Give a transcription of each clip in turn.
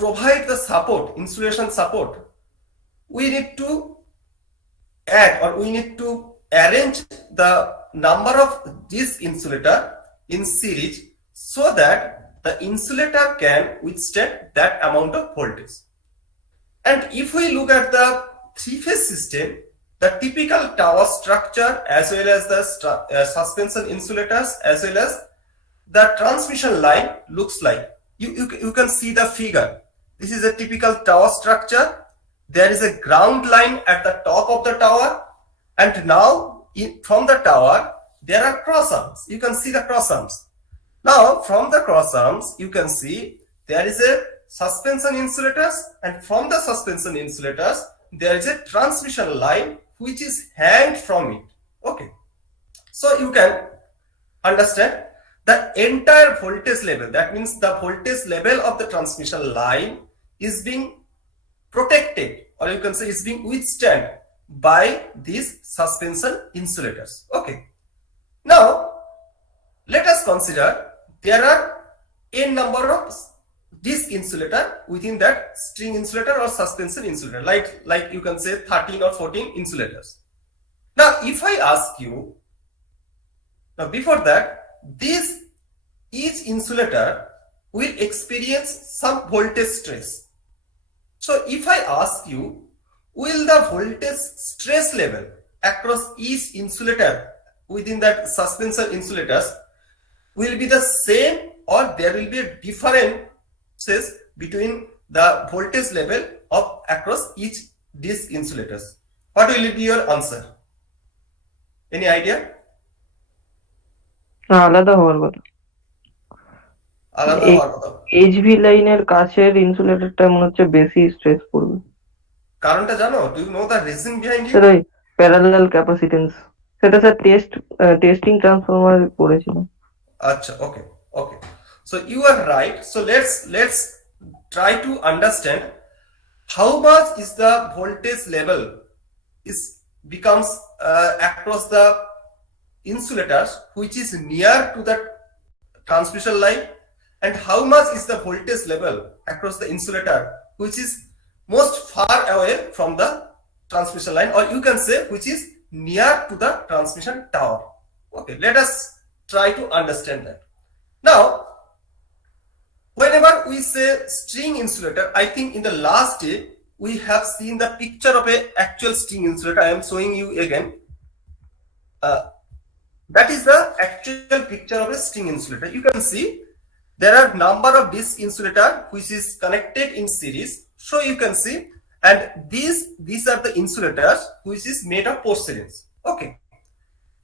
provide the support, insulation support, we need to add or we need to arrange the number of this insulator in series so that the insulator can withstand that amount of voltage. And if we look at the three-phase system, the typical tower structure as well as the suspension insulators as well as the transmission line looks like. You can see the figure. This is a typical tower structure. There is a ground line at the top of the tower, and now from the tower there are cross arms. You can see the cross arms. Now from the cross arms you can see there is a suspension insulators, and from the suspension insulators there is a transmission line which is hanged from it. Okay, so you can understand the entire voltage level, that means the voltage level of the transmission line is being protected, or you can say is being withstand by these suspension insulators. Okay, now let us consider there are n number of this insulator within that string insulator or suspension insulator, like you can say 13 or 14 insulators. Now if I ask you, now before that, each insulator will experience some voltage stress. So if I ask you, will the voltage stress level across each insulator within that suspension insulators will be the same, or there will be a differences between the voltage level of across each these insulators? What will be your answer? Any idea? আলাদা হওয়ার কথা। আলাদা হওয়ার কথা। এইচভি লাইনের কাছের ইনসুলেটরটা মনে হচ্ছে বেশি স্ট্রেস পড়বে। কারণটা জানো? Do you know the reason behind it? Sir ওই প্যারালাল ক্যাপাসিটেন্স, সেটা স্যার টেস্টিং ট্রান্সফরমার পড়েছিলাম। আচ্ছা, okay okay, so you are right. So let's try to understand how much is the voltage level is becomes across the insulators which is near to the transmission line, and how much is the voltage level across the insulator which is most far away from the transmission line, or you can say which is near to the transmission tower. Okay, let us try to understand that. Now whenever we say string insulator, I think in the last day we have seen the picture of a actual string insulator. I am showing you again. That is the actual picture of a string insulator. You can see there are number of this insulator which is connected in series. So you can see, and these are the insulators which is made of porcelains. Okay.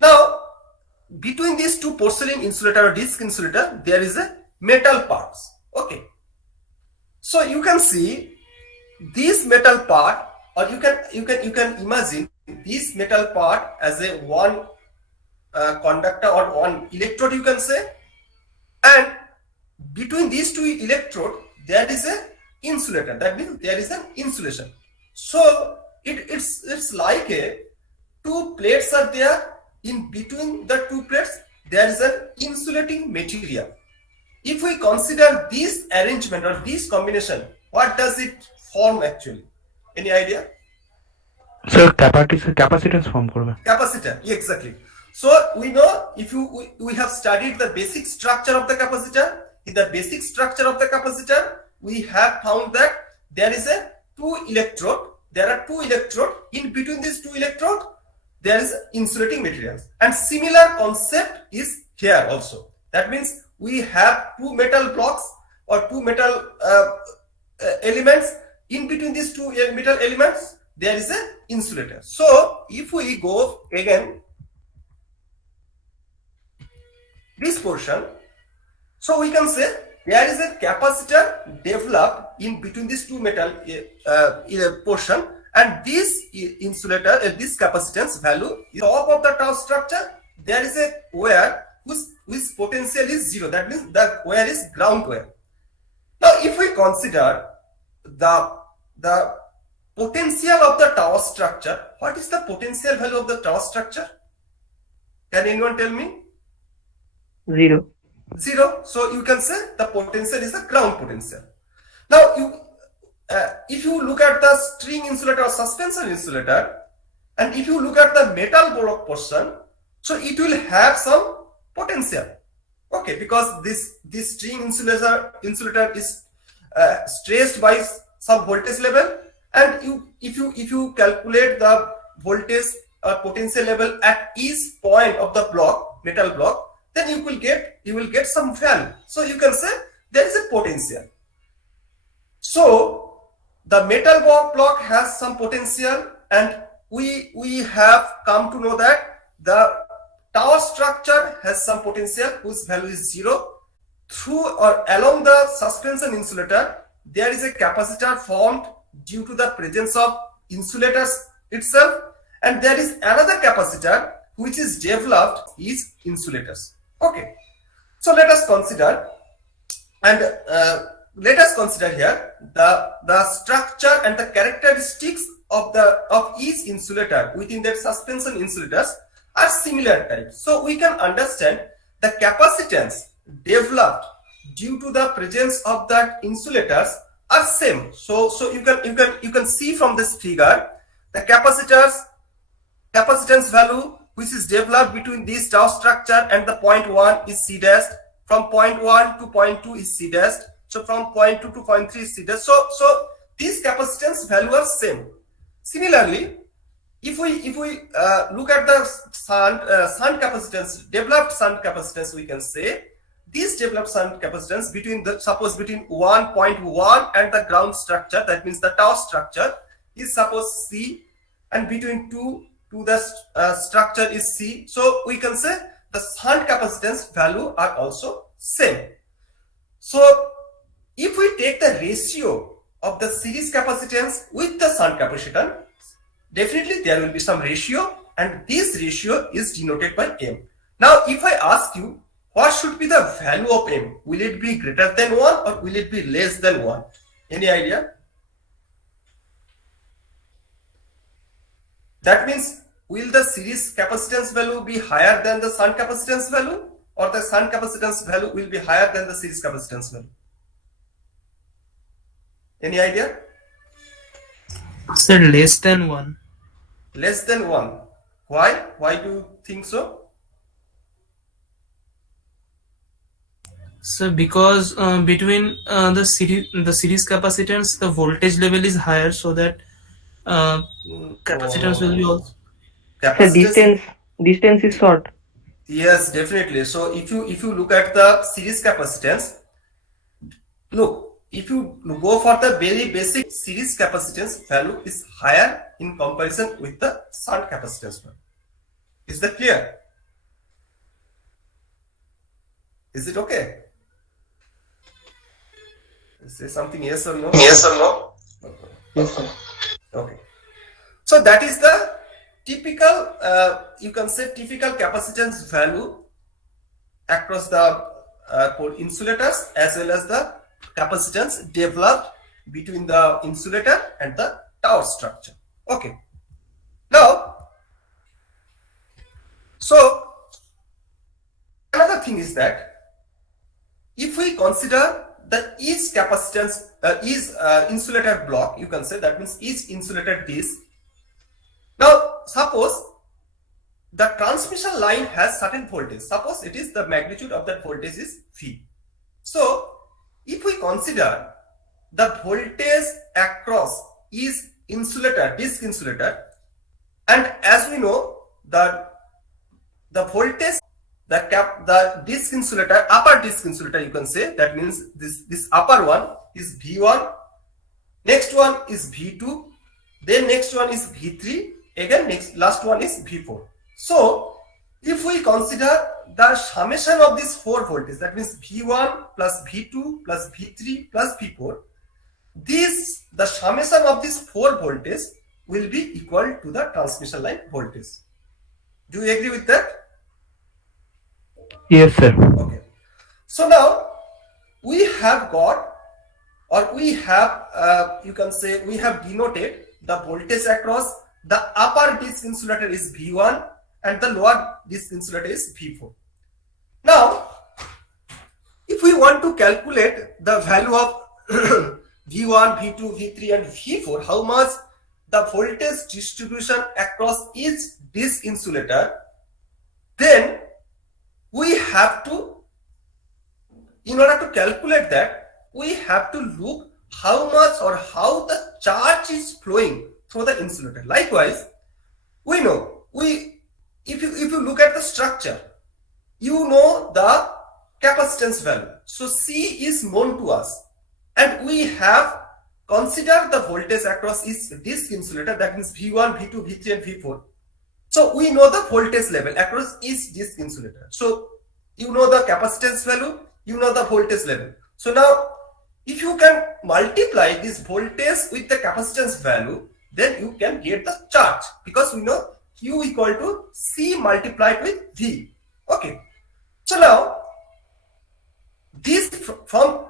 Now between these two porcelain insulator or disc insulator there is a metal parts. Okay, so you can see this metal part, or you can imagine this metal part as a one conductor or one electrode, you can say, and between these two electrode there is a insulator. That means there is an insulation. So it's like a two plates are there. In between the two plates there is an insulating material. If we consider this arrangement or this combination, what does it form actually? Any idea? Sir, capacitance form করবে। Capacitor, exactly. So we know, if we have studied the basic structure of the capacitor. In the basic structure of the capacitor, we have found that there is a two electrode. There are two electrode. In between these two electrode, there is insulating materials. And similar concept is here also. That means we have two metal blocks or two metal elements. In between these two metal elements there is an insulator. So if we go again this portion, so we can say there is a capacitor developed in between these two metal portion, and this insulator, this capacitance value is top of the tower structure. There is a wire whose potential is zero. That means the wire is ground wire. Now if we consider the potential of the tower structure, what is the potential value of the tower structure? Can anyone tell me? Zero. So you can say the potential is the ground potential. Now if you look at the string insulator or suspension insulator, and if you look at the metal block portion, so it will have some potential. Okay, because this string insulator is stressed by some voltage level, and if you calculate the voltage or potential level at each point of the metal block, then you will get some value. So you can say there is a potential. So the metal block has some potential, and we have come to know that the tower structure has some potential whose value is 0. Through or along the suspension insulator, there is a capacitor formed due to the presence of insulators itself, and there is another capacitor which is developed is insulators. Okay, so let us consider here the structure and the characteristics of each insulator within that suspension insulators are similar type. So we can understand the capacitance developed due to the presence of that insulators are same. So you can see from this figure the capacitance value which is developed between this tau structure and the point 1 is C dash. From point 1 to point 2 is C dash. So from point 2 to point 3 is C dash. So these capacitance value are same. Similarly, if we look at the shunt capacitance, developed shunt capacitance, we can say this developed shunt capacitance between 1.1 and the ground structure, that means the tau structure, is suppose C, and between 2 to the structure is C. So we can say the shunt capacitance value are also same. So if we take the ratio of the series capacitance with the shunt capacitance, definitely there will be some ratio, and this ratio is denoted by M. Now if I ask you what should be the value of M, will it be greater than 1 or will it be less than 1? Any idea? That means, will the series capacitance value be higher than the shunt capacitance value, or the shunt capacitance value will be higher than the series capacitance value? Any idea? Sir, less than 1. Less than 1. Why? Why do you think so? So because between the series capacitance, the voltage level is higher, so that capacitance will be also. So distance is short. Yes, definitely. So if you look at the series capacitance, look, if you go for the very basic series capacitance, value is higher in comparison with the shunt capacitance value. Is that clear? Is it okay? Say something yes or no? Yes or no? Yes, sir. Okay. So that is the typical, you can say typical capacitance value across the insulators, as well as the capacitance developed between the insulator and the tower structure. Okay. Now, so another thing is that if we consider the each capacitance, each insulator block, you can say, that means each insulator disk. Now, suppose the transmission line has certain voltage. Suppose it is the magnitude of that voltage is V. So, if we consider the voltage across each insulator, disk insulator, and as we know that the voltage, the disk insulator, upper disk insulator, you can say, that means this upper one is V1, next one is V2, then next one is V3, again last one is V4. So if we consider the summation of these 4 voltages, that means V1 plus V2 plus V3 plus V4, the summation of these 4 voltages will be equal to the transmission line voltage. Do you agree with that? Yes, sir. Okay. So now we have got, or we have, you can say, we have denoted the voltage across the upper disk insulator is V1 and the lower disk insulator is V4. Now, if we want to calculate the value of V1, V2, V3 and V4, how much the voltage distribution across each disk insulator, then we have to, in order to calculate that, we have to look how much or how the charge is flowing through the insulator. Likewise, we know, if you look at the structure, you know the capacitance value. So C is known to us, and we have considered the voltage across each disk insulator, that means V1, V2, V3 and V4. So we know the voltage level across each disk insulator. So you know the capacitance value, you know the voltage level. So now if you can multiply this voltage with the capacitance value, then you can get the charge, because we know Q equal to C multiplied with V. Okay. So now this from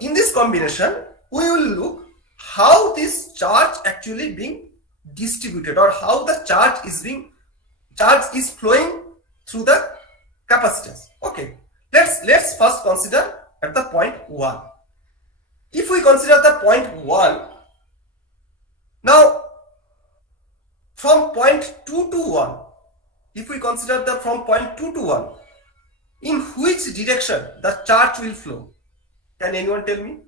in this combination, we will look how this charge actually being distributed, or how the charge is flowing through the capacitance. Okay, let's first consider at the point 1. If we consider the point 1, now from point 2 to 1, if we consider the from point 2 to 1, in which direction the charge will flow? Can anyone tell me?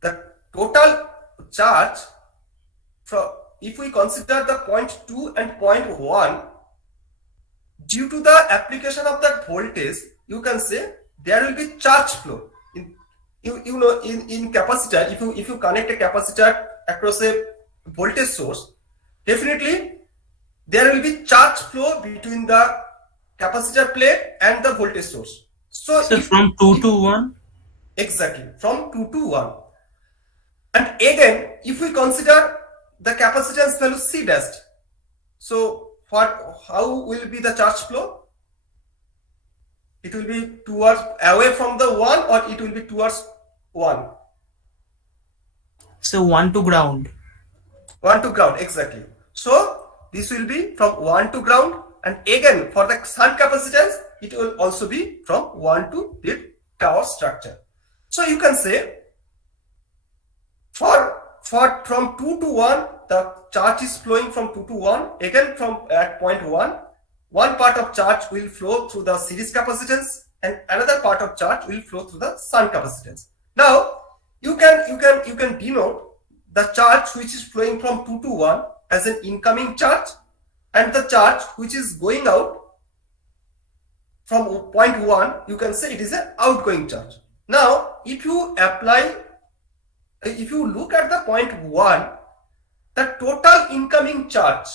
The total charge, from, if we consider the point 2 and point 1, due to the application of that voltage, you can say there will be charge flow. In capacitor, if you connect a capacitor across a voltage source, definitely there will be charge flow between the capacitor plate and the voltage source. So from 2 to 1? Exactly, from 2 to 1. And again, if we consider the capacitance value C dash, so how will be the charge flow? It will be towards, away from the 1, or it will be towards 1? So 1 to ground. 1 to ground, exactly. So this will be from 1 to ground, and again for the shunt capacitance, it will also be from 1 to the tower structure. So you can say from 2 to 1, the charge is flowing from 2 to 1. Again, from at point 1, one part of charge will flow through the series capacitance, and another part of charge will flow through the shunt capacitance. Now you can denote the charge which is flowing from 2 to 1 as an incoming charge, and the charge which is going out from point 1, you can say it is an outgoing charge. Now if you look at the point 1, the total incoming charge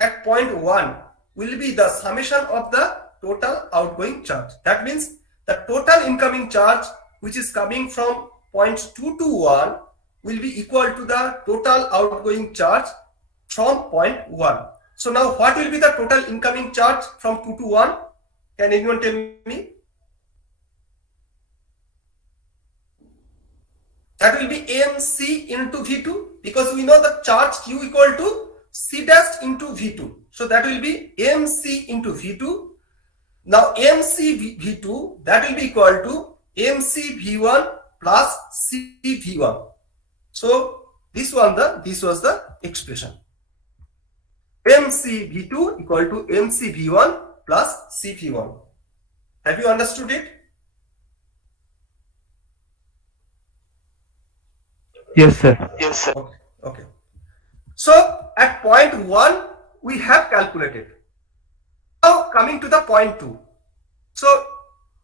at point 1 will be the summation of the total outgoing charge. That means the total incoming charge which is coming from point 2 to 1 will be equal to the total outgoing charge from point 1. So now what will be the total incoming charge from 2 to 1? Can anyone tell me? That will be MC into V2, because we know the charge Q equal to C dash into V2. So that will be MC into V2. Now MC V2, that will be equal to MC V1 plus C V1. So this was the expression. MC V2 equal to MC V1 plus C V1. Have you understood it? Yes, sir. Okay. So at point 1 we have calculated. Now coming to the point 2. So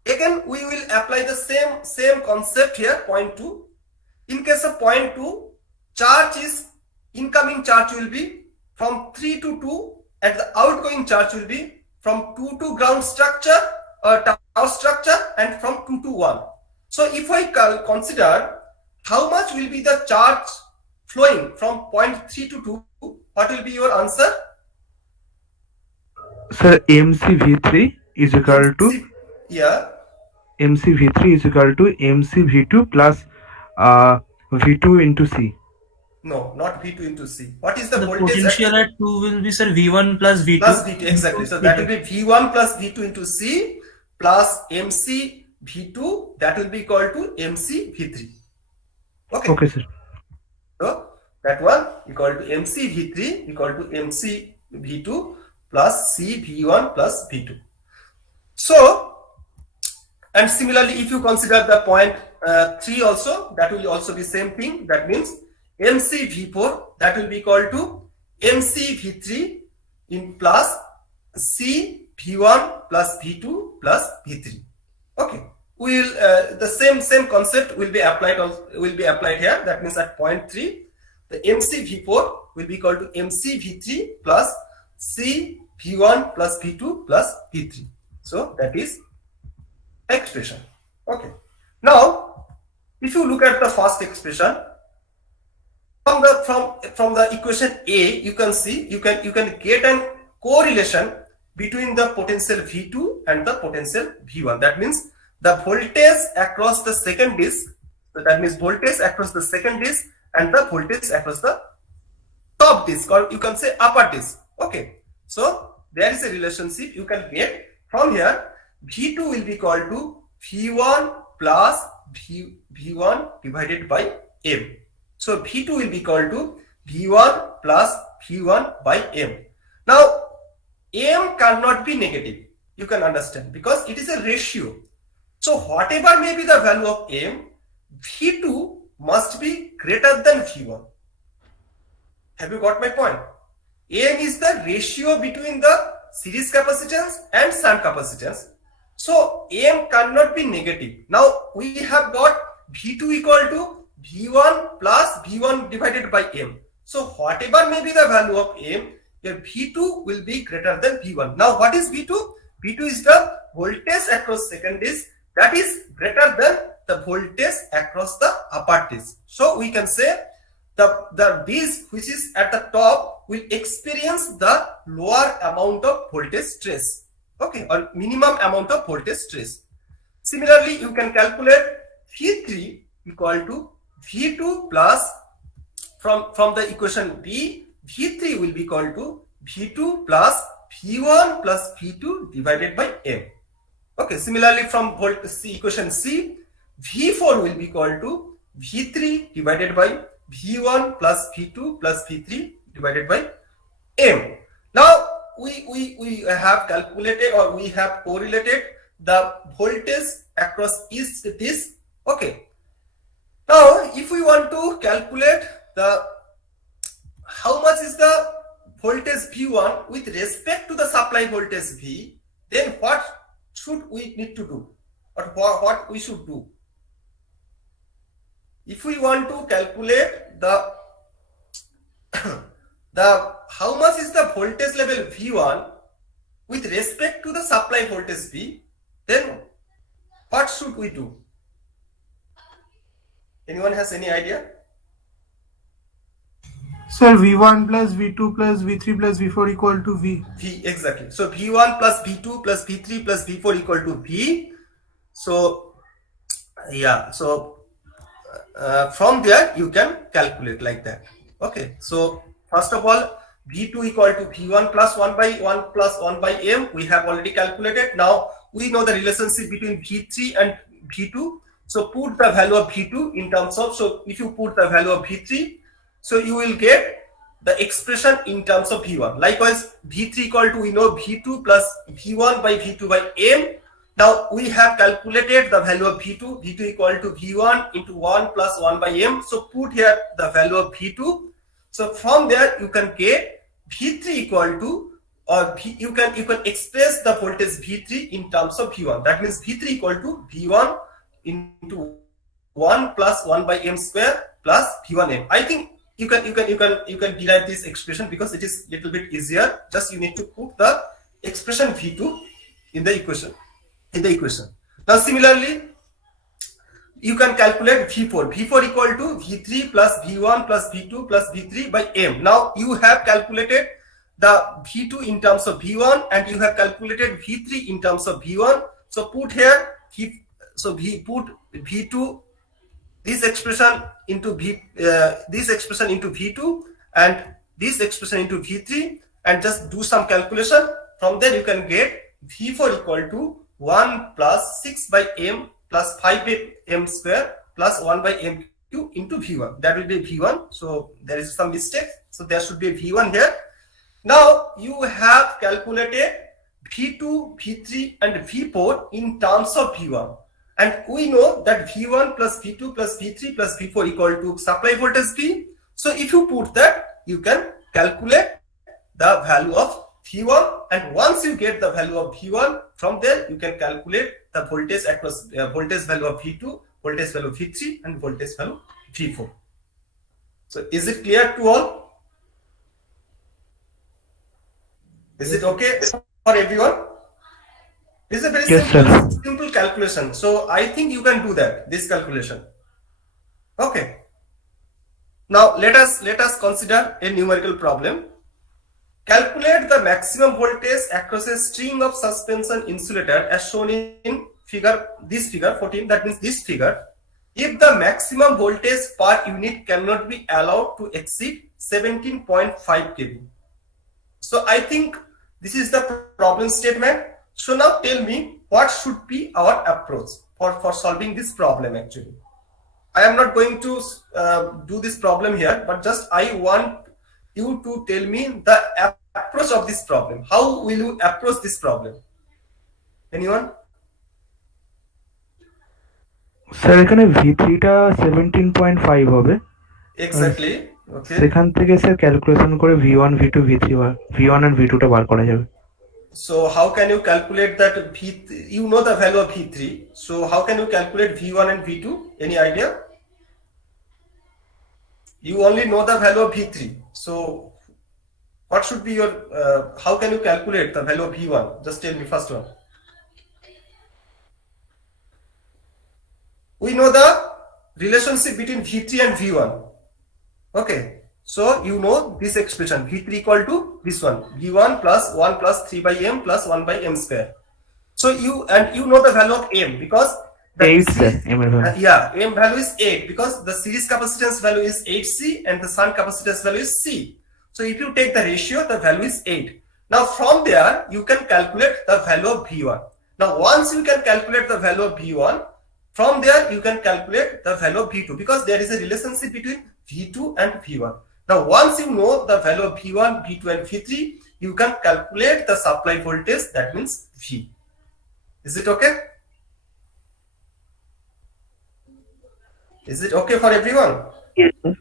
again we will apply the same concept here, point 2. In case of point 2, incoming charge will be from 3 to 2, and the outgoing charge will be from 2 to ground structure or tower structure, and from 2 to 1. So if I consider how much will be the charge flowing from point 3 to 2, what will be your answer? Sir, MCV3 is equal to MCV3 is equal to MCV2 plus V2 into C. No, not V2 into C. What is the voltage? Potential at 2 will be, sir, V1 plus V2. Plus V2, exactly. So that will be V1 plus V2 into C. plus MC V2, that will be equal to MC V3. Okay. Okay, sir. So that one equal to MC V3 equal to MC V2 plus C V1 plus V2. So, and similarly, if you consider the point 3 also, that will also be same thing. That means MC V4, that will be equal to MC V3 in plus C V1 plus V2 plus V3. Okay, we will the same concept will be applied here. That means at point 3, the MC V4 will be equal to MC V3 plus C V1 plus V2 plus V3. So that is expression. Okay. Now, if you look at the first expression from the equation A, you can see you can get a correlation between the potential V2 and the potential V1. That means the voltage across the second disk. So that means voltage across the second disk and the voltage across the top disk, or you can say upper disk. Okay. So there is a relationship you can get from here. V2 will be equal to V1 plus V1 divided by M. So V2 will be equal to V1 plus V1 by M. Now M cannot be negative. You can understand because it is a ratio. So whatever may be the value of M, V2 must be greater than V1. Have you got my point? M is the ratio between the series capacitance and shunt capacitance. So M cannot be negative. Now we have got V2 equal to V1 plus V1 divided by M. So whatever may be the value of M, your V2 will be greater than V1. Now what is V2? V2 is the voltage across second disk that is greater than the voltage across the upper disk. So we can say the disk which is at the top will experience the lower amount of voltage stress. Okay, or minimum amount of voltage stress. Similarly, you can calculate V3 equal to V2 plus from the equation B, V3 will be equal to V2 plus V1 plus V2 divided by M. Okay, similarly from equation C, V4 will be equal to V3 divided by V1 plus V2 plus V3 divided by M. Now we have calculated or we have correlated the voltage across each disk. Okay. Now if we want to calculate the how much is the voltage V1 with respect to the supply voltage V, then what should we need to do or what we should do? If we want to calculate the how much is the voltage level V1 with respect to the supply voltage V, then what should we do? Anyone has any idea? Sir, V1 plus V2 plus V3 plus V4 equal to V. Exactly. So V1 plus V2 plus V3 plus V4 equal to V. So yeah, so from there you can calculate like that. Okay, so first of all, V2 equal to V1 plus 1 by 1 plus 1 by M we have already calculated. Now we know the relationship between V3 and V2. So put the value of V2 in terms of, so if you put the value of V3, so you will get the expression in terms of V1. Likewise, V3 equal to, we know V2 plus V1 by V2 by M. Now we have calculated the value of V2. V2 equal to V1 into 1 plus 1 by M. So put here the value of V2. So from there you can get V3 equal to, or you can express the voltage V3 in terms of V1. That means V3 equal to V1 into 1 plus 1 by M square plus V1M. I think you can derive this expression because it is little bit easier. Just you need to put the expression V2 in the equation. Now similarly, you can calculate V4. V4 equal to V3 plus V1 plus V2 plus V3 by M. Now you have calculated the V2 in terms of V1 and you have calculated V3 in terms of V1. So put here, put V2, this expression into this expression into V2 and this expression into V3 and just do some calculation. From there you can get V4 equal to 1 plus 6 by m plus 5 m square plus 1 by m cube into V1. That will be V1. So there is some mistake. So there should be a V1 here. Now you have calculated V2, V3 and V4 in terms of V1. And we know that V1 plus V2 plus V3 plus V4 equal to supply voltage V. So if you put that, you can calculate the value of V1, and once you get the value of V1, from there you can calculate the voltage across voltage value of V2, voltage value of V3 and voltage value V4. So is it clear to all? Is it okay for everyone? This is a very Yes, sir. simple calculation. So I think you can do that, this calculation. Okay. Now let us consider a numerical problem. Calculate the maximum voltage across a string of suspension insulator as shown in figure 14. That means this figure. If the maximum voltage per unit cannot be allowed to exceed 17.5 kV. So I think this is the problem statement. So now tell me what should be our approach for solving this problem actually. I am not going to do this problem here, but just I want you to tell me the approach of this problem. How will you approach this problem? Anyone? Sir এখানে V3টা 17.5 হবে, Exactly. Okay. সেখান থেকে sir calculation করে V1, V2, V3 V1 and V2টা বার করা যাবে। So how can you calculate that you know the value of V3. So how can you calculate V1 and V2? Any idea? You only know the value of V3. So what should be your, how can you calculate the value of V1? Just tell me first one. We know the relationship between V3 and V1. Okay. So you know this expression V3 equal to this one, V1 plus 1 plus 3 by m plus 1 by m square. So you know the value of m because the 8 sir, m এর value। m value is 8 because the series capacitance value is 8C and the shunt capacitance value is C. So if you take the ratio, the value is 8. Now from there you can calculate the value of V1. Now once you can calculate the value of V1, from there you can calculate the value of V2 because there is a relationship between V2 and V1. Now once you know the value of V1, V2 and V3, you can calculate the supply voltage, that means V. Is it okay? Is it okay for everyone? Yes, sir.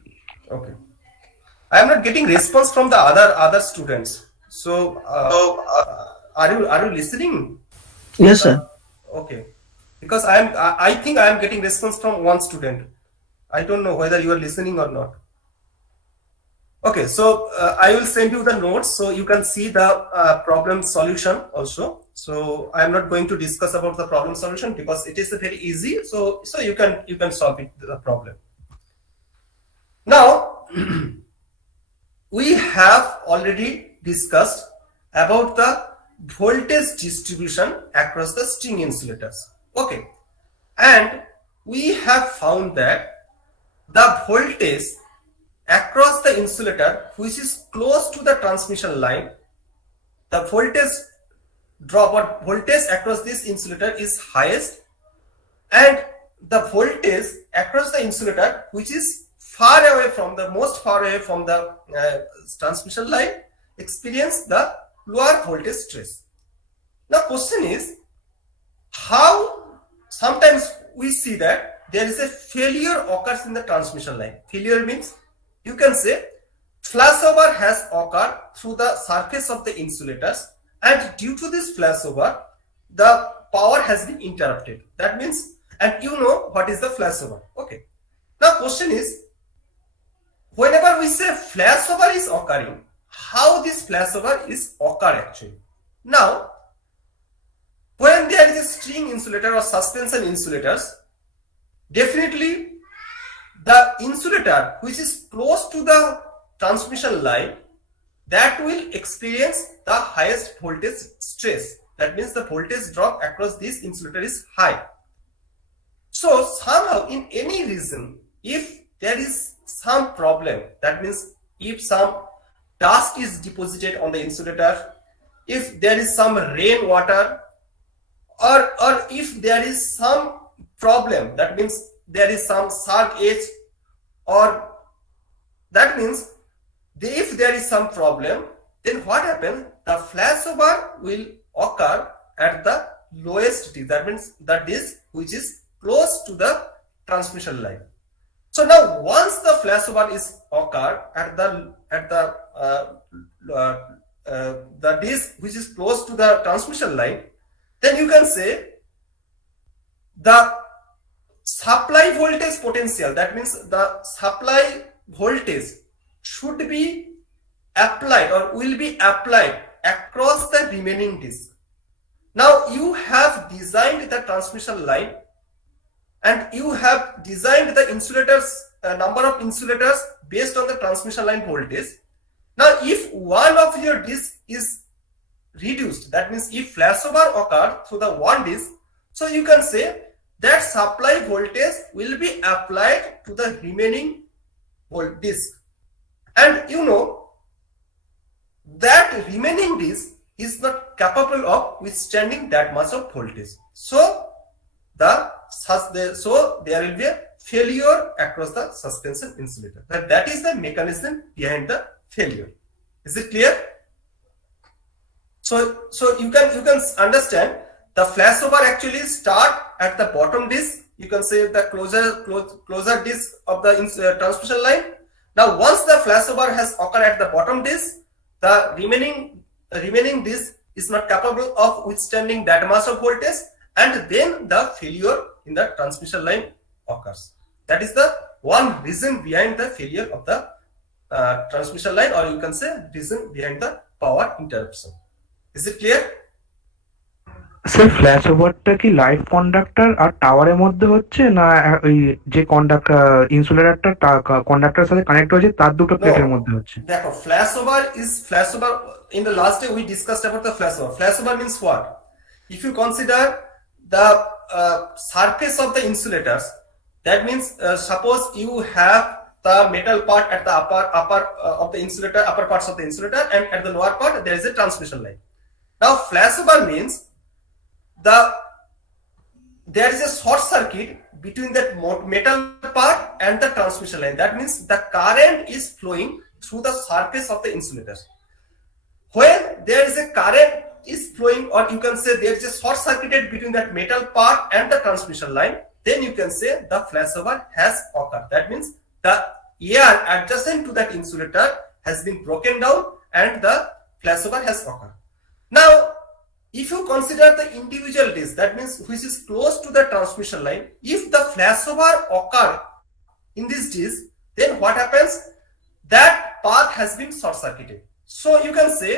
Okay. I am not getting response from the other students. So are you listening? Yes, sir. Okay. Because I think I am getting response from one student. I don't know whether you are listening or not. Okay, so I will send you the notes so you can see the problem solution also. So I am not going to discuss about the problem solution because it is very easy. So you can solve it, the problem. Now we have already discussed about the voltage distribution across the string insulators. Okay, and we have found that the voltage across the insulator which is close to the transmission line, the voltage drop or voltage across this insulator is highest, and the voltage across the insulator which is far away from the transmission line experience the lower voltage stress. Now question is, how sometimes we see that there is a failure occurs in the transmission line. Failure means you can say flashover has occurred through the surface of the insulators, and due to this flashover the power has been interrupted. That means, and you know what is the flashover. Okay. Now question is, whenever we say flashover is occurring, how this flashover is occur actually? Now when there is a string insulator or suspension insulators, definitely the insulator which is close to the transmission line, that will experience the highest voltage stress. That means the voltage drop across this insulator is high. So somehow in any reason, if there is some problem, that means if some dust is deposited on the insulator, if there is some rainwater or if there is some problem, that means there is some sharp edge, or that means if there is some problem, then what happens? The flashover will occur at the lowest disc, that means the disc which is close to the transmission line. So now once the flashover is occurred at the disc which is close to the transmission line, then you can say the supply voltage potential, that means the supply voltage should be applied or will be applied across the remaining disc. Now you have designed the transmission line and you have designed the insulators, number of insulators based on the transmission line voltage. Now if one of your disc is reduced, that means if flashover occurred through the one disc, so you can say that supply voltage will be applied to the remaining disc, and you know that remaining disc is not capable of withstanding that much of voltage. So there will be a failure across the suspension insulator. That is the mechanism behind the failure. Is it clear? So you can understand the flashover actually start at the bottom disc. You can say the closer disc of the transmission line. Now once the flashover has occurred at the bottom disc, the remaining disc is not capable of withstanding that much of voltage, and then the failure in the transmission line occurs. That is the one reason behind the failure of the transmission line, or you can say reason behind the power interruption. Is it clear? Sir flash ওভারটা কি live conductor আর টাওয়ারের মধ্যে হচ্ছে, না ওই যে conductor ইনসুলেটরটা কন্ডাক্টরের সাথে connect হয়েছে তার দুটো প্লেটের মধ্যে হচ্ছে? দেখো, flashover in the last day we discussed about the flashover. Flashover means what? If you consider the surface of the insulators, that means suppose you have the metal part at the upper of the insulator, upper parts of the insulator, and at the lower part there is a transmission line. Now flashover means there is a short circuit between that metal part and the transmission line. That means the current is flowing through the surface of the insulators. When there is a current is flowing, or you can say there is a short circuited between that metal part and the transmission line, then you can say the flashover has occurred. That means the air adjacent to that insulator has been broken down and the flashover has occurred. Now if you consider the individual disc, that means which is close to the transmission line, if the flashover occur in this disc, then what happens? That path has been short circuited. So you can say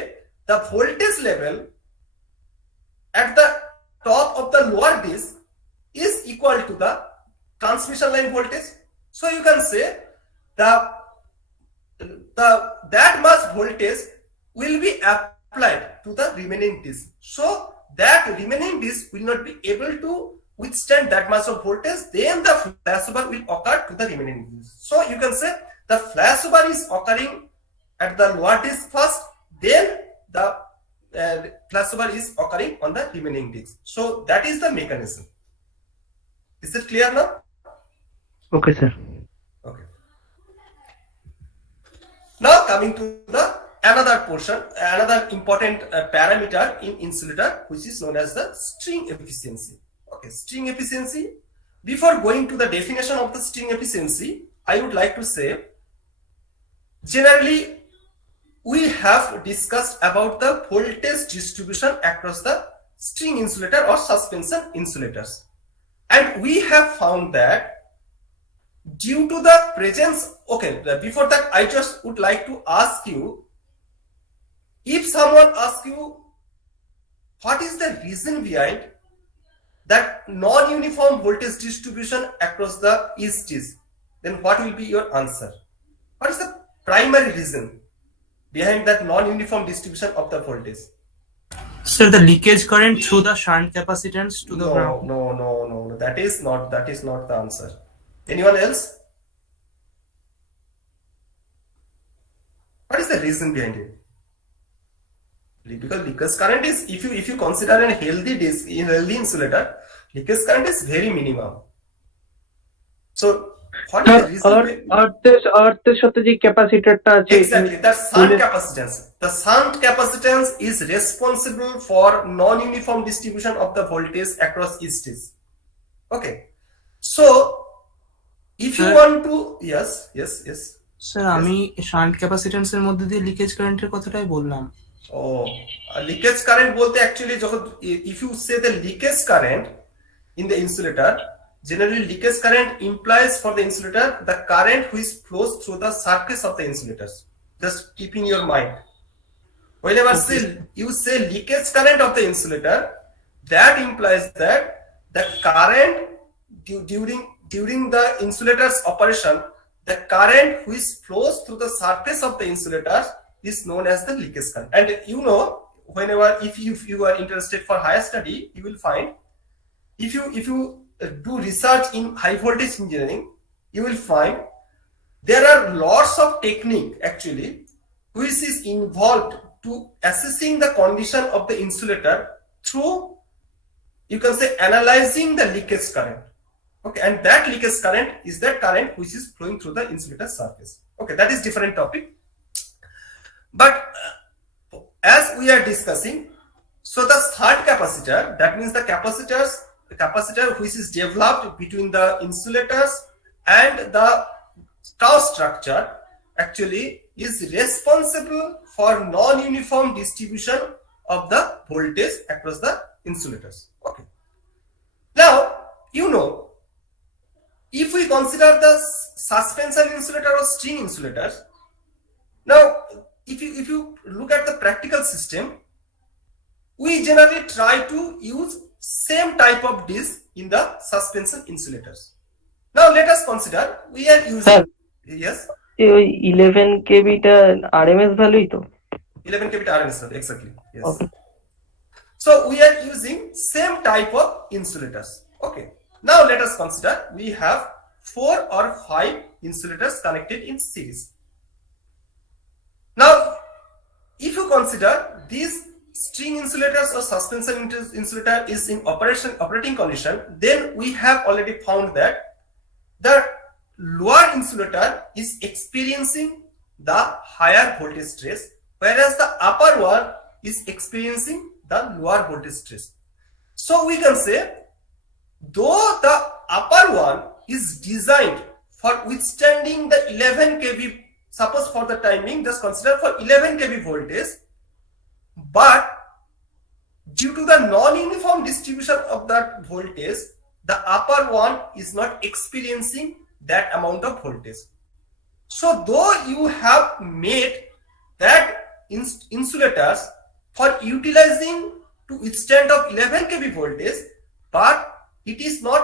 the voltage level at the top of the lower disc is equal to the transmission line voltage. So you can say that much voltage will be applied to the remaining disc. So that remaining disc will not be able to withstand that much of voltage, then the flashover will occur to the remaining disc. So you can say the flashover is occurring at the lower disc first, then the flashover is occurring on the remaining disc. So that is the mechanism. Is it clear now? Okay, sir. Okay. Now coming to the another portion, another important parameter in insulator, which is known as the string efficiency. Okay, string efficiency. Before going to the definition of the string efficiency, I would like to say, generally we have discussed about the voltage distribution across the string insulator or suspension insulators, and we have found that due to the presence, okay, before that I just would like to ask you, if someone asks you what is the reason behind that non-uniform voltage distribution across the each disc, then what will be your answer? What is the primary reason behind that non-uniform distribution of the voltage? Sir, the leakage current through the shunt capacitance to the ground. No. That is not the answer. Anyone else? What is the reason behind it? because leakage current is, if you consider a healthy disc, a healthy insulator, leakage current is very minimum. So what is the reason? আর্থের সাথে যে ক্যাপাসিটরটা আছে Exactly, the shunt capacitance. The shunt capacitance is responsible for non-uniform distribution of the voltage across each stage. Okay, so if you Sir? want to, yes. Sir আমি shunt ক্যাপাসিট্যান্সের মধ্যে দিয়ে leakage কারেন্টের কথাটাই বললাম। Oh, leakage current bolte actually if you say the leakage current in the insulator, generally leakage current implies for the insulator the current which flows through the surface of the insulators. Just keep in your mind. Whenever you say leakage current of the insulator, that implies that the current during the insulator's operation, the current which flows through the surface of the insulator is known as the leakage current. And you know, whenever if you are interested for higher study, you will find if you do research in high voltage engineering, you will find there are lots of technique actually which is involved to assessing the condition of the insulator through, you can say, analyzing the leakage current. Okay, and that leakage current is that current which is flowing through the insulator surface. Okay, that is different topic. But as we are discussing, so the third capacitor, that means the capacitor which is developed between the insulators and the tower structure, actually is responsible for non-uniform distribution of the voltage across the insulators. Okay. Now, you know, if we consider the suspension insulator or string insulators, now if you look at the practical system, we generally try to use same type of disc in the suspension insulators. Now let us consider we are using, yes, ওই 11 কেবিটা RMS ভ্যালুই তো 11 kV RMS, exactly, yes. Okay. So we are using same type of insulators. Okay, now let us consider we have 4 or 5 insulators connected in series. Now if you consider these string insulators or suspension insulator is in operating condition, then we have already found that the lower insulator is experiencing the higher voltage stress, whereas the upper one is experiencing the lower voltage stress. So we can say, though the upper one is designed for withstanding the 11 kV, suppose for the timing, just consider for 11 kV voltage, but due to the non-uniform distribution of that voltage, the upper one is not experiencing that amount of voltage. So though you have made that insulators for utilizing to extent of 11 kV voltage, but it is not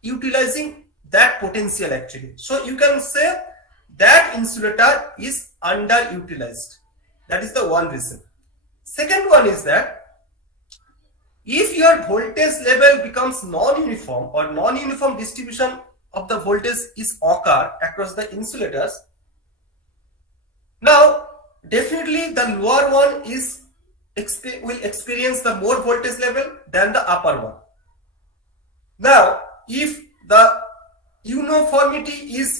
utilizing that potential actually. So you can say that insulator is underutilized. That is the one reason. Second one is that if your voltage level becomes non-uniform or non-uniform distribution of the voltage is occur across the insulators, now definitely the lower one will experience the more voltage level than the upper one. Now if the uniformity is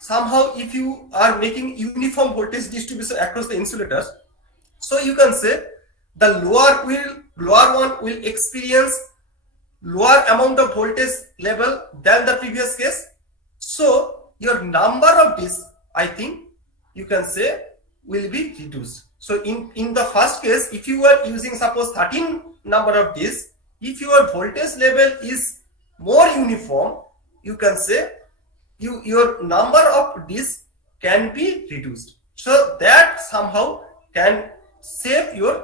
somehow, if you are making uniform voltage distribution across the insulators, so you can say the lower one will experience lower amount of voltage level than the previous case. So your number of discs, I think you can say, will be reduced. So in the first case, if you are using suppose 13 number of discs, if your voltage level is more uniform, you can say your number of discs can be reduced. So that somehow can save your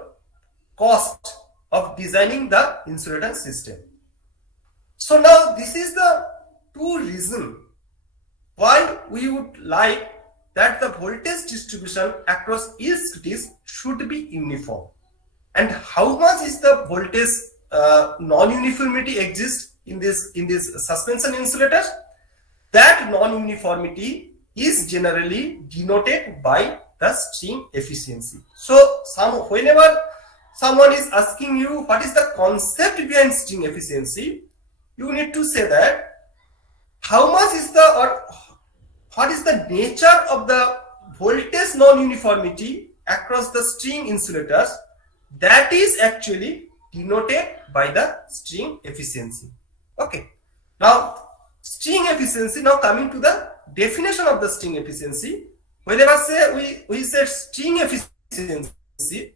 cost of designing the insulator system. So now this is the two reasons why we would like that the voltage distribution across each disc should be uniform. And how much is the voltage non-uniformity exists in this suspension insulators? That non-uniformity is generally denoted by the string efficiency. So whenever someone is asking you what is the concept behind string efficiency, you need to say that how much is the or what is the nature of the voltage non-uniformity across the string insulators that is actually denoted by the string efficiency. Okay. Now, string efficiency, now coming to the definition of the string efficiency, whenever say we said string efficiency,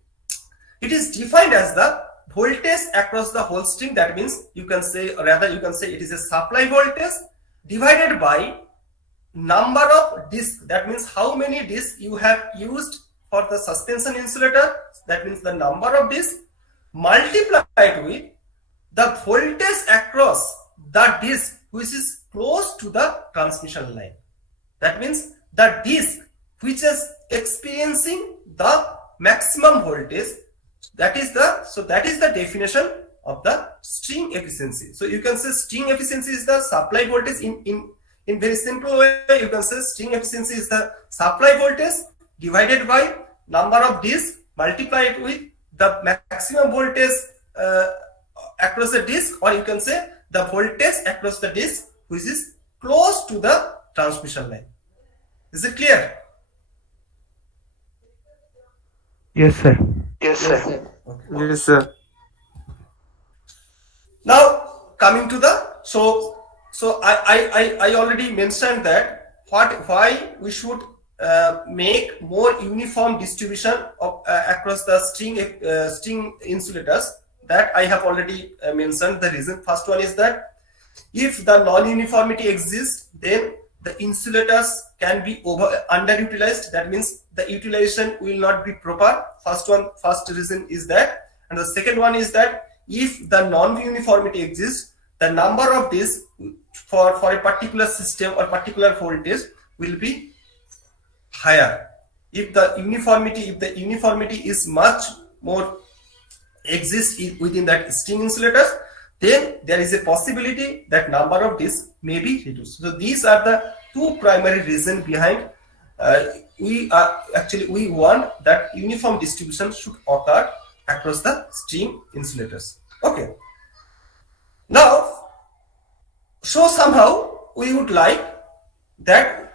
it is defined as the voltage across the whole string. That means you can say, or rather you can say it is a supply voltage divided by number of discs. That means how many discs you have used for the suspension insulator. That means the number of discs multiplied with the voltage across the disc which is close to the transmission line. That means the disc which is experiencing the maximum voltage. That is the definition of the string efficiency. So you can say string efficiency is the supply voltage in very simple way. You can say string efficiency is the supply voltage divided by number of discs multiplied with the maximum voltage across the disc, or you can say the voltage across the disc which is close to the transmission line. Is it clear? Yes, sir. Yes, sir. Okay. Yes, sir. Now coming to the so I already mentioned that why we should make more uniform distribution of across the string insulators. That I have already mentioned the reason. First one is that if the non-uniformity exists, then the insulators can be underutilized. That means the utilization will not be proper. First reason is that, and the second one is that if the non-uniformity exists, the number of discs for a particular system or particular voltage will be higher. If the uniformity is much more exists within that string insulators, then there is a possibility that number of discs may be reduced. So these are the two primary reasons behind we want that uniform distribution should occur across the string insulators. Okay. Now, so somehow we would like that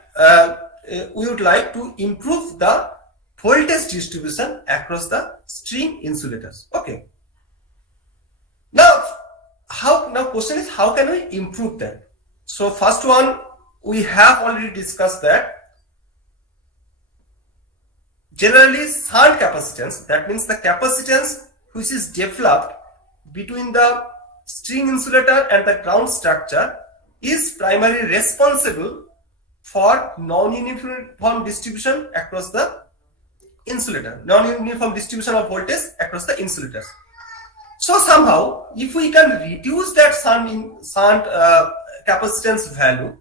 we would like to improve the voltage distribution across the string insulators. Okay. Now question is how can we improve that? So first one, we have already discussed that generally shunt capacitance, that means the capacitance which is developed between the string insulator and the ground structure is primarily responsible for non-uniform distribution across the insulator, non-uniform distribution of voltage across the insulators. So somehow, if we can reduce that shunt capacitance value,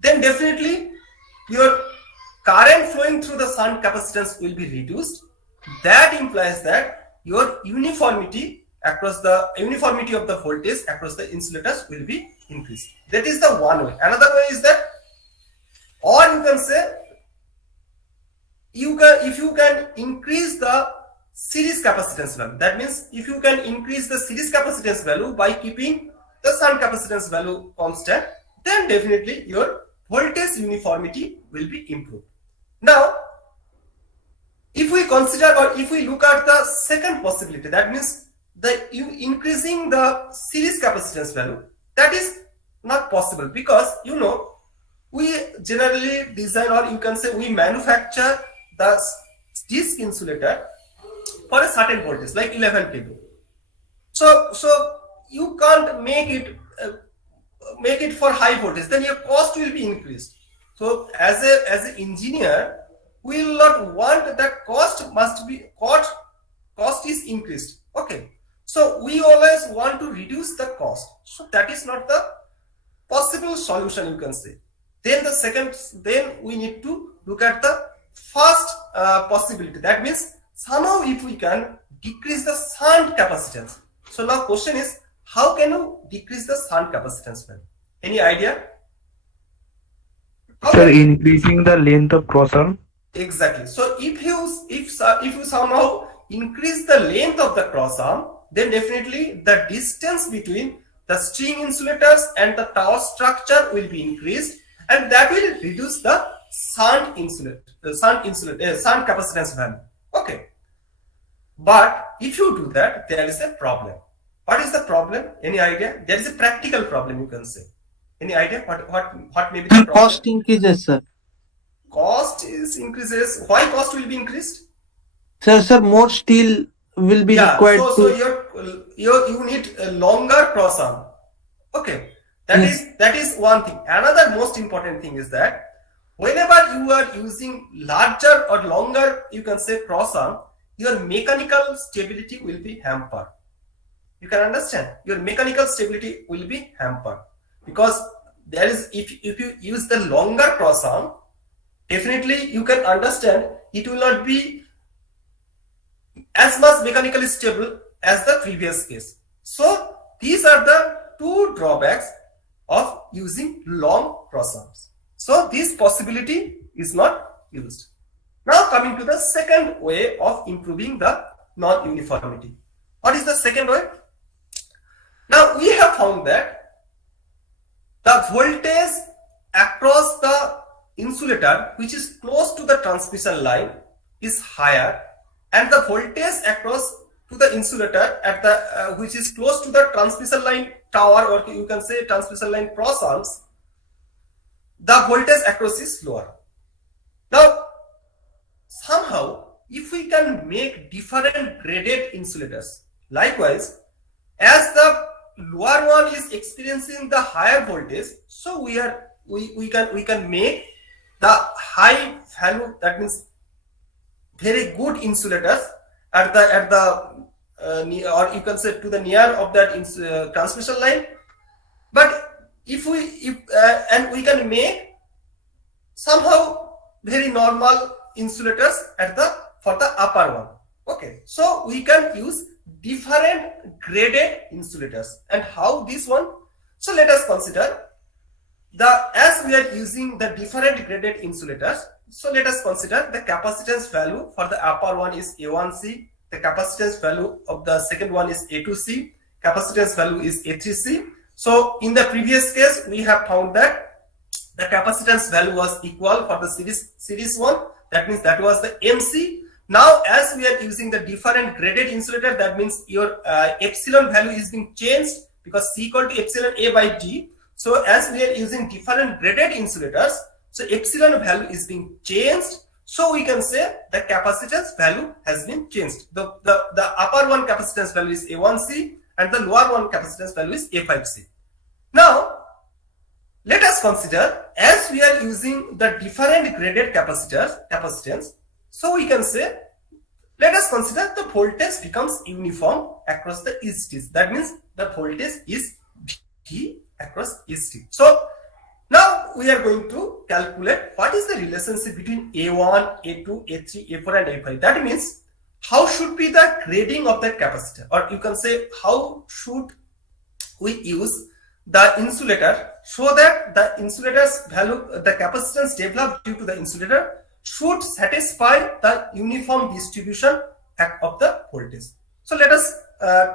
then definitely your current flowing through the shunt capacitance will be reduced. That implies that your uniformity of the voltage across the insulators will be increased. That is the one way. Another way is that, or you can say, if you can increase the series capacitance value. That means if you can increase the series capacitance value by keeping the shunt capacitance value constant, then definitely your voltage uniformity will be improved. Now, if we consider or if we look at the second possibility, that means increasing the series capacitance value, that is not possible because we generally design, or you can say we manufacture this insulator for a certain voltage like 11 kV. So you can't make it for high voltage, then your cost will be increased. So as an engineer, we will not want that cost is increased. Okay. So we always want to reduce the cost. So that is not the possible solution, you can say. Then we need to look at the first possibility. That means somehow if we can decrease the shunt capacitance. So now question is, how can you decrease the shunt capacitance value? Any idea? Sir, increasing the length of cross arm. Exactly. So if you somehow increase the length of the cross arm, then definitely the distance between the string insulators and the tower structure will be increased, and that will reduce the shunt capacitance value. Okay, but if you do that, there is a problem. What is the problem? Any idea? There is a practical problem, you can say. Any idea what may be the problem? Cost increases, sir. Cost is increases. Why cost will be increased? Sir, more steel will be required so to. you need a longer cross arm. Okay, that is one thing. Another most important thing is that whenever you are using larger or longer, you can say cross arm, your mechanical stability will be hampered. You can understand, your mechanical stability will be hampered, because there is, if you use the longer cross arm, definitely you can understand it will not be as much mechanically stable as the previous case. So these are the two drawbacks of using long cross arms. So this possibility is not used. Now coming to the second way of improving the non-uniformity. What is the second way? Now we have found that the voltage across the insulator which is close to the transmission line is higher, and the voltage across to the insulator at the which is close to the transmission line tower, or you can say transmission line cross arms, the voltage across is lower. Now somehow if we can make different graded insulators, likewise as the lower one is experiencing the higher voltage, so we can make the high value, that means very good insulators at the or you can say to the near of that transmission line. But if we can make somehow very normal insulators for the upper one. Okay, so we can use different graded insulators. And how this one? So let us consider as we are using the different graded insulators. So let us consider the capacitance value for the upper one is A1C, the capacitance value of the second one is A2C, capacitance value is A3C. So in the previous case we have found that the capacitance value was equal for the series one, that means that was the MC. Now as we are using the different graded insulator, that means your epsilon value is being changed, because C equal to epsilon A by D. So as we are using different graded insulators, so epsilon value is being changed. So we can say the capacitance value has been changed. The upper one capacitance value is A1C and the lower one capacitance value is A5C. Now let us consider, as we are using the different graded capacitance, so we can say, let us consider the voltage becomes uniform across the each stage. That means the voltage is V across each stage. So now we are going to calculate what is the relationship between A1, A2, A3, A4 and A5. That means how should be the grading of the capacitor, or you can say how should we use the insulator so that the insulator's value, the capacitance developed due to the insulator should satisfy the uniform distribution of the voltage. So let us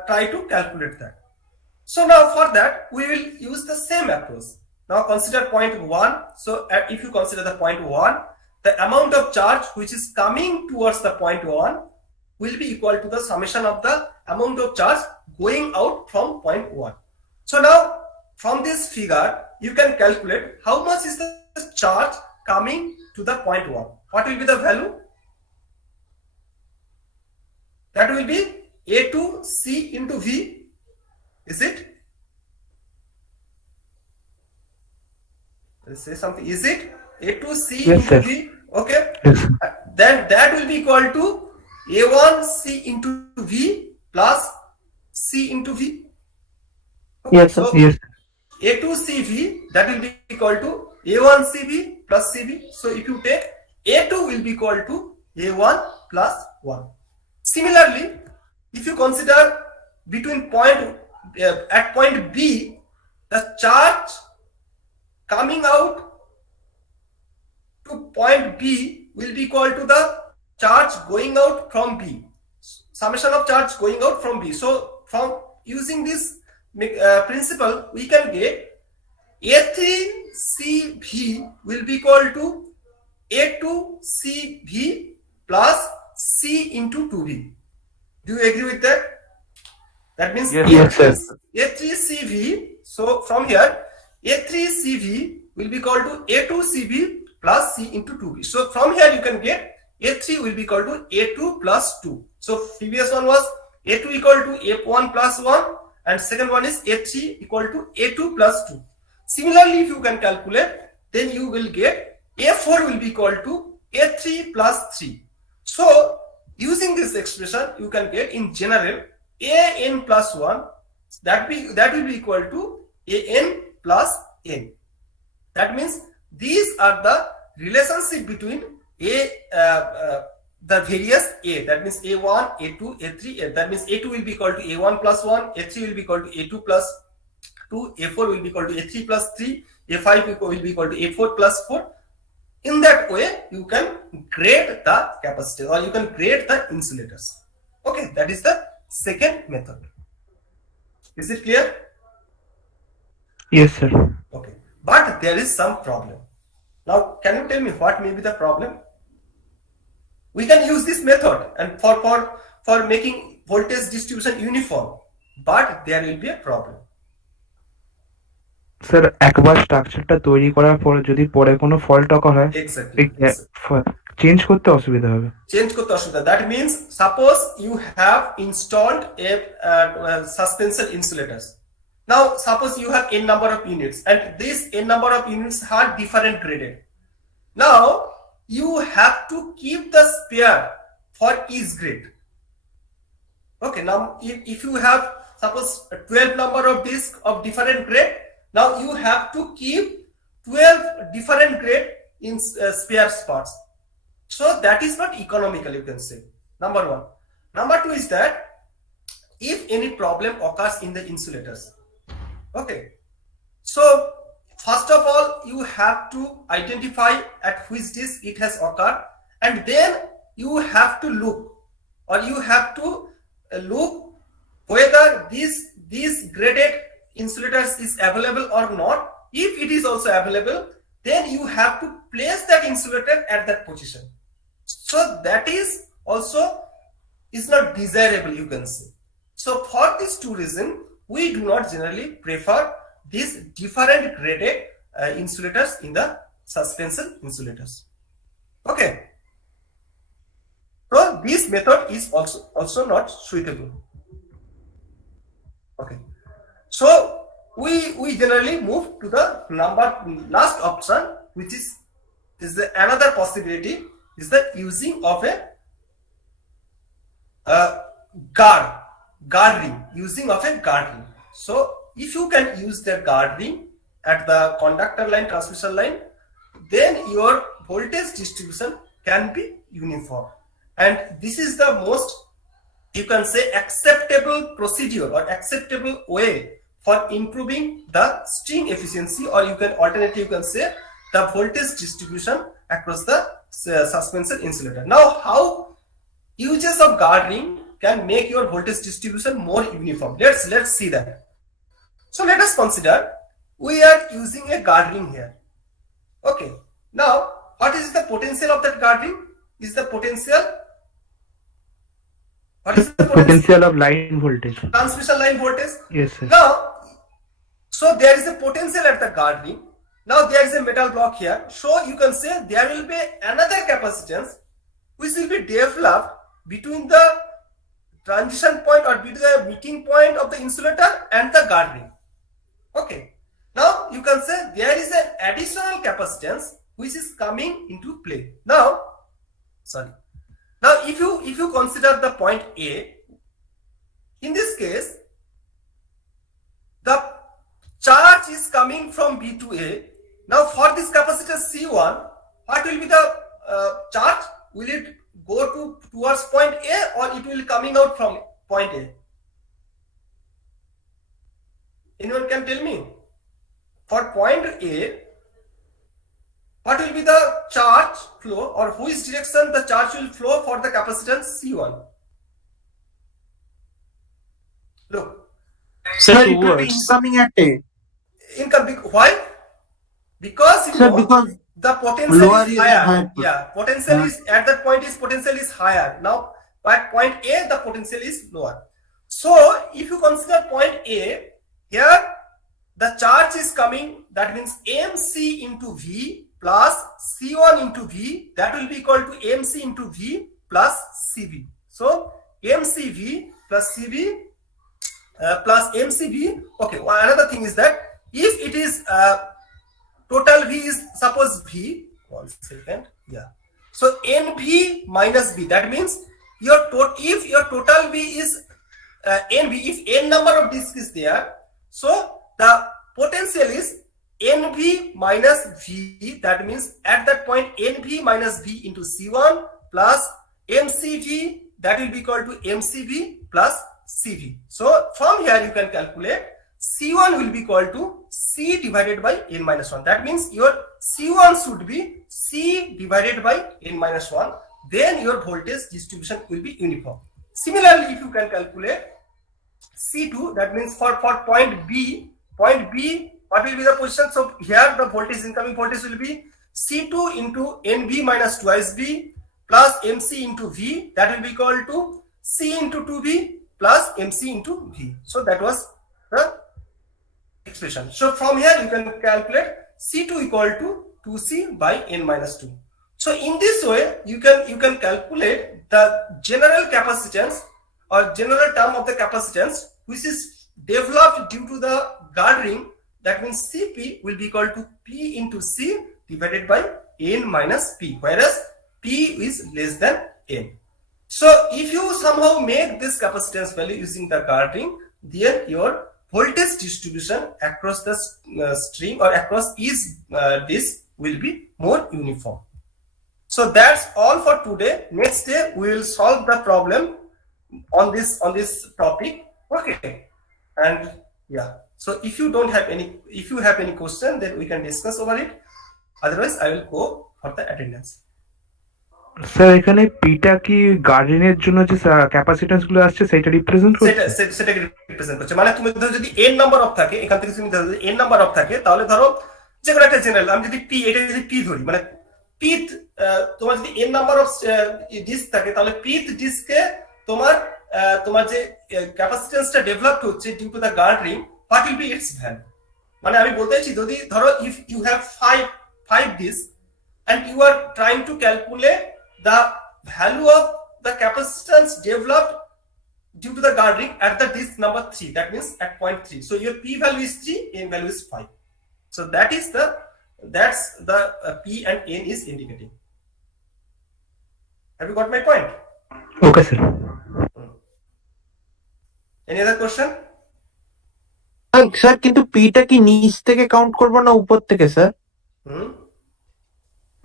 try to calculate that. So now for that we will use the same approach. Now consider point 1. So if you consider the point 1, the amount of charge which is coming towards the point 1 will be equal to the summation of the amount of charge going out from point 1. So now from this figure you can calculate how much is the charge coming to the point 1. What will be the value? That will be A2C into V. Is it? Let's say something. Is it A2C Yes, into sir. V? Okay. Yes. Then that will be equal to A1C into V plus C into V. Okay. Yes, sir. So Yes. A2CV, that will be equal to A1CV plus CV. So if you take A2 will be equal to A1 plus 1. Similarly, if you consider between at point B, the charge coming out to point B will be equal to the charge going out from B. summation of charge going out from B. So from using this principle, we can get A3CV will be equal to A2CV plus C into 2V. Do you agree with that? That means Yes, sir. A3CV. So from here, A3CV will be equal to A2CV plus C into 2V. So from here you can get A3 will be equal to A2 plus 2. So previous one was A2 equal to A1 plus 1 and second one is A3 equal to A2 plus 2. Similarly, if you can calculate, then you will get A4 will be equal to A3 plus 3. So using this expression, you can get in general AN plus 1 that will be equal to AN plus N. That means these are the relationship between the various A. That means A1, A2, A3. That means A2 will be equal to A1 plus 1, A3 will be equal to A2 plus 2, A4 will be equal to A3 plus 3, A5 will be equal to A4 plus 4. In that way, you can grade the capacitor or you can grade the insulators. Okay, that is the second method. Is it clear? Yes, sir. Okay, but there is some problem. Now, can you tell me what may be the problem? We can use this method and for making voltage distribution uniform, but there will be a problem. Sir একবার স্ট্রাকচারটা তৈরি করার পর যদি পরে কোনো fault অকার হয় Exactly. Change করতে অসুবিধা হবে। Change করতে অসুবিধা। That means suppose you have installed a suspension insulators. Now suppose you have n number of units and this n number of units are different graded. Now you have to keep the spare for each grade. Okay, now if you have suppose 12 number of discs of different grade, now you have to keep 12 different grade in spare parts. So that is not economical, you can say. Number one. Number two is that if any problem occurs in the insulators, okay, so first of all you have to identify at which disk it has occurred, and then you have to look whether this graded insulators is available or not. If it is also available, then you have to place that insulator at that position. So that is also is not desirable, you can say. So for these two reasons, we do not generally prefer these different graded insulators in the suspension insulators. Okay. So this method is also not suitable. Okay. So we generally move to the last option, which is another possibility is the using of a guard ring, So if you can use the guard ring at the conductor line, transmission line, then your voltage distribution can be uniform, and this is the most, you can say, acceptable procedure or acceptable way for improving the string efficiency, or you can alternatively you can say the voltage distribution across the suspension insulator. Now, how uses of guard ring can make your voltage distribution more uniform? Let's see that. So let us consider we are using a guard ring here. Okay. Now, what is the potential of that guard ring? Is the potential? What is the potential of line voltage? Transmission line voltage. Yes, sir. Now, so there is a potential at the guard ring. Now there is a metal block here. So you can say there will be another capacitance which will be developed between the transition point or between the meeting point of the insulator and the guard ring. Okay. Now you can say there is an additional capacitance which is coming into play. Now if you consider the point A, in this case the charge is coming from B to A. Now for this capacitor C1, what will be the charge? Will it go towards point A or it will coming out from point A? Anyone can tell me? For point A, what will be the charge flow, or which direction the charge will flow for the capacitance C1? Sir, it will be towards. incoming at A. Why? Because you Sir, know because the potential lower is is higher. higher. Yeah, potential is at that point is potential is higher. Now at point A the potential is lower. So if you consider point A, here the charge is coming, that means MC into V plus C1 into V, that will be equal to MC into V plus CV. So MCV plus CV plus MCV. Okay, well, another thing is that if it is total V is suppose V, 1 second, yeah. So NV minus V, that means if your total V is NV, if N number of discs is there, so the potential is NV minus V, that means at that point NV minus V into C1 plus MCV, that will be equal to MCV plus CV. So from here you can calculate C1 will be equal to C divided by N minus 1. That means your C1 should be C divided by N minus 1. Then your voltage distribution will be uniform. Similarly, if you can calculate C2, that means for point B, what will be the position? So here the voltage, incoming voltage will be C2 into NV minus twice V plus MC into V, that will be equal to C into 2V plus MC into V. So that was the expression. So from here you can calculate C2 equal to 2C by N minus 2. So in this way you can calculate the general capacitance or general term of the capacitance which is developed due to the guard ring. That means Cp will be equal to P into C divided by N minus P, whereas P is less than N. So if you somehow make this capacitance value using the guard ring, then your voltage distribution across the string or across each disk will be more uniform. So that's all for today. Next day we will solve the problem on this topic. Okay, and yeah. So if you have any question, then we can discuss over it. Otherwise, I will go for the attendance. Sir এখানে পিটা কি গার্ডেনের জন্য যে capacitance গুলো আসছে সেটা represent করছে? সেটাকে রিপ্রেজেন্ট করছে। মানে তুমি ধরো যদি n নাম্বার অফ থাকে, এখান থেকে তুমি ধরো n নাম্বার অফ থাকে, তাহলে ধরো যে কোনো একটা জেনারেল, আমি যদি p, এটা যদি p ধরি, মানে p তোমার যদি n নাম্বার অফ ডিস্ক থাকে, তাহলে p ডিস্কে তোমার যে ক্যাপাসিট্যান্সটা ডেভেলপড হচ্ছে due to the guard ring, what will be its value? মানে আমি বলতে চাইছি, যদি ধরো if you have 5 disks and you are trying to calculate the value of the capacitance developed due to the guard ring at the disk number 3, that means at point 3. So your p value is 3, n value is 5. So that's the p and n is indicating. Have you got my point? Okay sir. Any other question? Sir কিন্তু পিটা কি নিচ থেকে count করবো না উপর থেকে sir?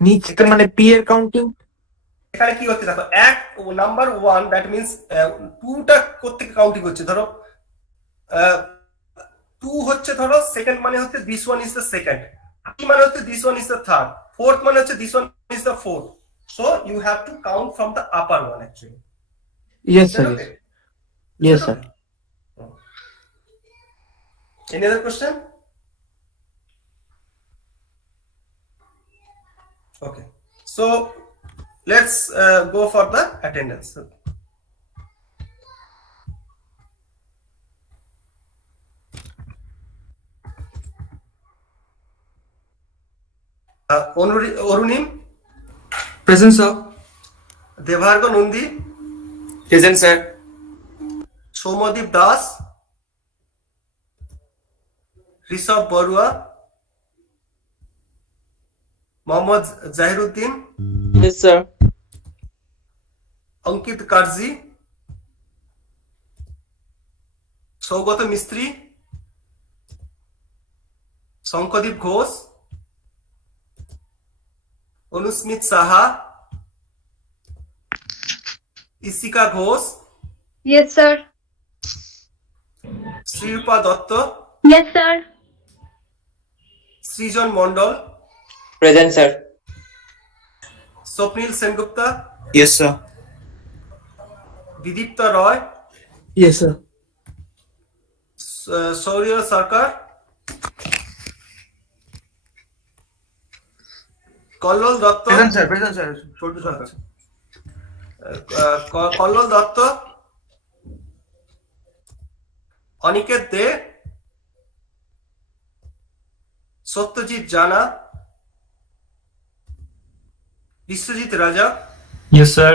নিচ থেকে মানে পি এর কাউন্টিং এখানে কি হচ্ছে দেখো, এক নাম্বার 1 দ্যাট মিন্স 2টা কোত্থেকে কাউন্টিং হচ্ছে, ধরো 2 হচ্ছে, ধরো সেকেন্ড মানে হচ্ছে this one is the second, 3 মানে হচ্ছে this one is the third, fourth মানে হচ্ছে this one is the fourth. So you have to count from the upper one actually. Yes sir, yes sir. Any other question? Okay, so let's go for the attendance. Orunim Present, sir. Devargo Nundi, Present, sir. Somadip Das, Rishabh Barua, Mohammad Zahiruddin, Yes, sir. Ankit Karji, Saugata Mistry, Sankadip Ghosh, Anusmit Saha, Isika Ghosh, Yes, sir. Srirupa Dotto, Yes, sir. Srijan Mondal, Present, sir. Swapnil Sengupta, Yes, sir. Vidipta Roy, yes sir. Souryo Sarkar, Kallol Dutta, Present, sir. Present, sir. Shortu Sarkar. Kallol Dutta, Aniket De, Satyajit Jana, Biswajit Raja, Yes, sir.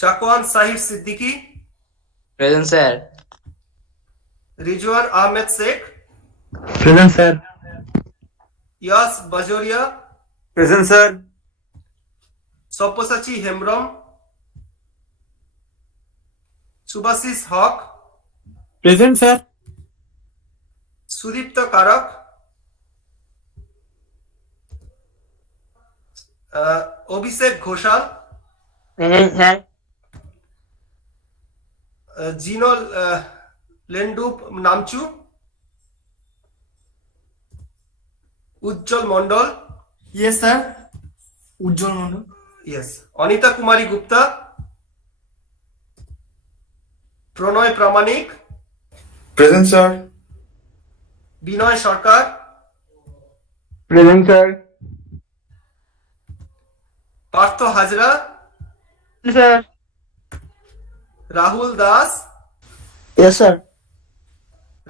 Chakwan Sahir Siddiqui, Present, sir. Rizwan Ahmed Sheikh, present sir. Yash Bajoria, Present, sir. Sabyasachi Hembram, Subhasish Haque, Present, sir. Sudipta Karak, Abhishek Ghoshal, Jino Lendup Namchu, Ujjwal Mandal, Yes, sir. Ujjwal Mandal. Yes, Anita Kumari Gupta, Pranay Pramanik, Present, sir. Binoy Sarkar, present sir. Partha Hazra, sir. Rahul Das, Yes, sir.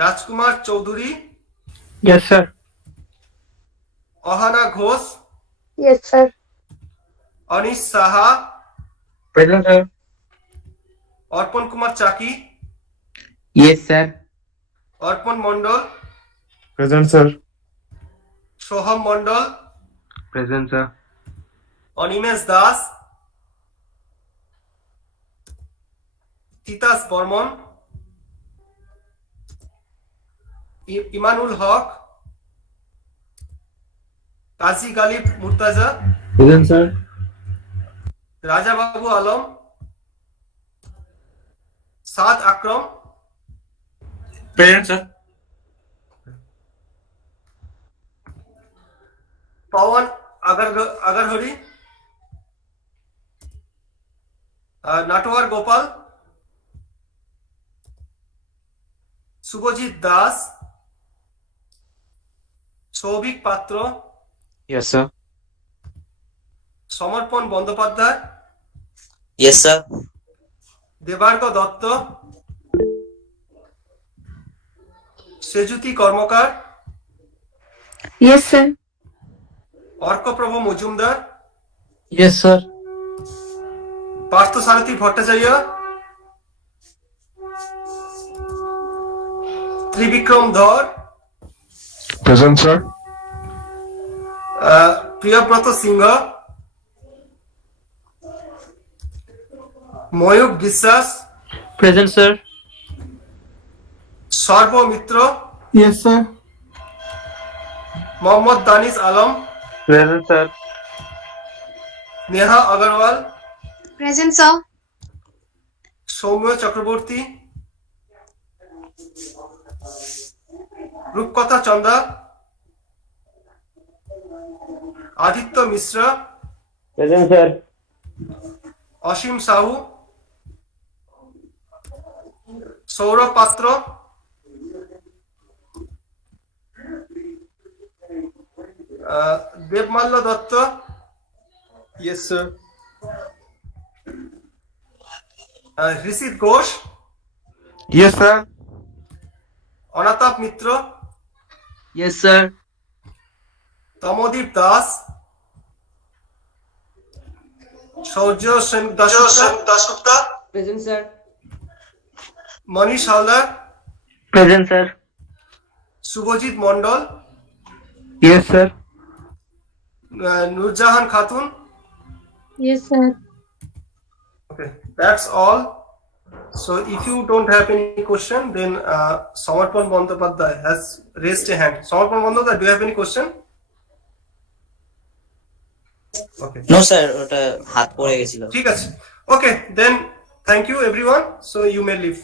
Rajkumar Chowdhury, yes sir. Ahana Ghosh, Yes, sir. Anish Saha, present sir. Arpan Kumar Chaki, Yes, sir. Arpan Mondal, present sir. Soham Mondal, present sir. Animesh Das, Titas Barman, Imanul Haque, Kazi Ghalib Murtaza, present sir. Raja Babu Alam, Saad Akram, Present, sir. Pawan আগারহরি, নাটোয়ার Gopal, Subhajit Das, Souvik পাত্র, Yes, sir. সমর্পণ Bandyopadhyay, Yes, sir. Debarg Dutta, Sejuti Karmakar, Yes, sir. Arkaprabha Majumdar, Yes, sir. Parthasarathi Bhattacharya, Trivikram Dhar, present sir. Priyabrata Singha, Mayukh Biswas, present sir. Sarba Mitra, Yes, sir. Mohammad Danish Alam, present sir. Neha Agarwal, Present, sir. Soumya Chakraborty, Rupkatha Chanda, Aditya Mishra, present sir. Asim Sahu, Sourav Patra, Debmalya Dutta, Yes, sir. Rishit Ghosh, yes sir. Anatap Mitra, Yes, sir. Tamdip Das, Sourya Sen Dasgupta, Present, sir. Manish Haldar, present sir. Subhajit Mondal, yes sir. Nurjahan Khatun. Yes, sir. Okay, that's all. So if you don't have any question, then Samarpan Bandyopadhyay has raised a hand. Samarpan Bandyopadhyay, do you have any question? Okay. No sir, ওটা হাত পড়ে গেছিল। ঠিক আছে. Okay, then thank you everyone. So you may leave.